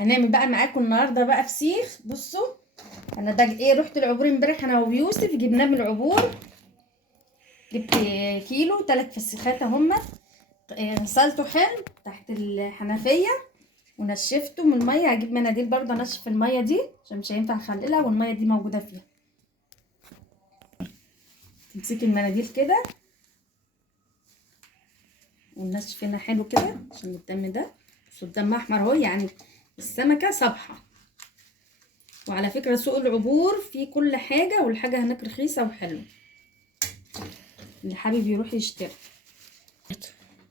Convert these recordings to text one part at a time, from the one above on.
هنعمل بقى معاكم النهارده بقى فسيخ. بصوا انا ده ايه، رحت العبور امبارح انا ويوسف، جبناه من العبور. جبت كيلو 3 فسيخات اهم. غسلته حلو تحت الحنفيه ونشفته من الميه. هجيب مناديل برضه انشف الميه دي عشان مش هينفع اخللها والميه دي موجوده فيها. تمسكي المناديل كده وننشف هنا حلو كده عشان الدم ده. بصوا الدم احمر اهو، يعني السمكه صبحه. وعلى فكره سوق العبور فيه كل حاجه، والحاجه هناك رخيصه وحلوه، اللي حابب يروح يشتري.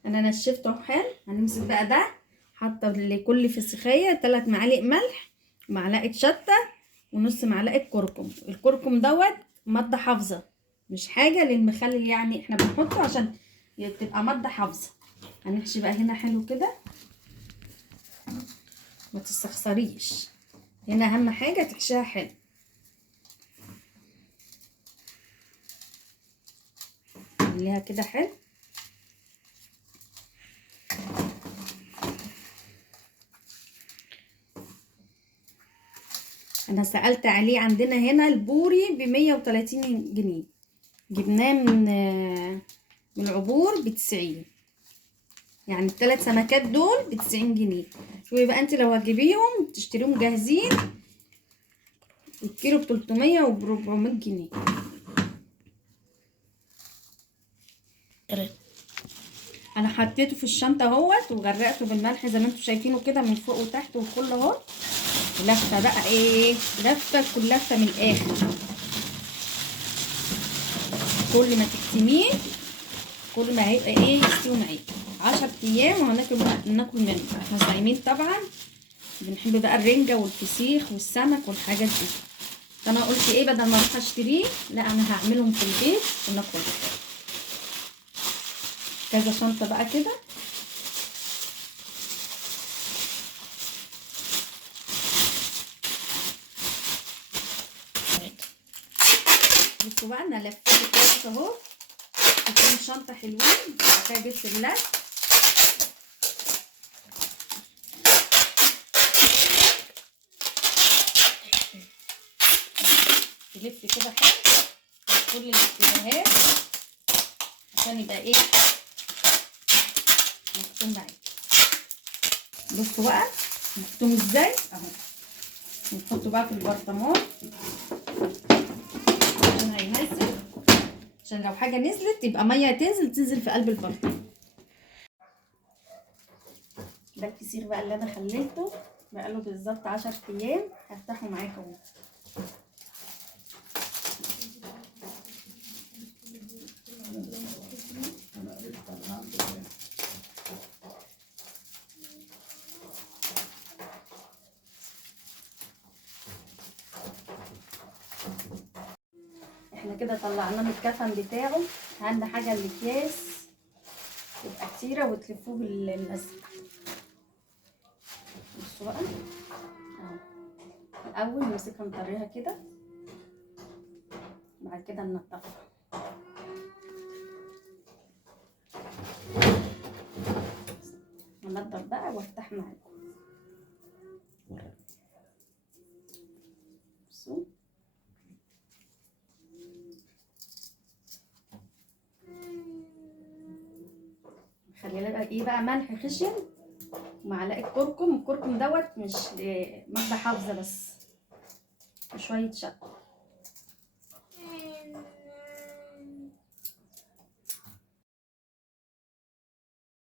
انا نشفته حلو. هنمسك بقى ده، حاطه لكل فسيخيه 3 معالق ملح، معلقه شطه، ونص معلقه كركم. الكركم دوت ماده حافظه، مش حاجه للمخلل، يعني احنا بنحطه عشان تبقى ماده حافظه. هنحشي بقى هنا حلو كده، ما تستخسريش. هنا اهم حاجه تحشيها حلو. خليها كده حلو. انا سألت عليه، عندنا هنا البوري ب130 جنيه، جبناه من العبور ب90. يعني ال3 سمكات دول ب90 جنيه. شوفي بقى انت لو هتجيبيهم تشتريهم جاهزين، الكيلو ب300 وب400 جنيه. انا حطيته في الشنطه اهوت وغرقته بالملح زي ما انتم شايفينه كده من فوق وتحت وكله اهو. لفه بقى ايه، لفه كل لفه من الاخر. كل ما تكتميه كل ما هيبقى ايه، يستوي معاكي 10 ايام وهناكل منه. احنا صايمين طبعا، بنحب بقى الرنجه والفسيخ والسمك والحاجات دي. فانا قلت ايه، بدل ما اروح اشتريه، لا انا هعملهم في البيت وناكل كذا شنطه بقى كده. بصوا بقى انا لفيت كويس اهو، 2 شنطه حلوين. بعد كده جبت اللف، تلف كده حلو كل الاتجاهات عشان يبقى ايه، مكتوم معاكي. بصوا بقى مكتوم ازاي اهو. نحطه بقى في البرطمان عشان هينزل، عشان لو حاجه نزلت يبقى ميه تنزل في قلب البرطمان. ده الفسيخ بقى اللي انا خليته بقاله بالظبط 10 ايام. هفتحه معاكم اهو. احنا كده طلعناه من الكفن بتاعه. اهم حاجه الاكياس تبقى كتيره وتلفوه باللزق. بصوا بقى اهو، الاول نمسكها نطريها كده، بعد كده ننضفها. ننضف بقى وافتح معاكم. بصوا خلينا بقى ايه بقى، ملح خشن ومعلقه كركم. الكركم دوت مش ماده حافظه بس، وشويه شطه.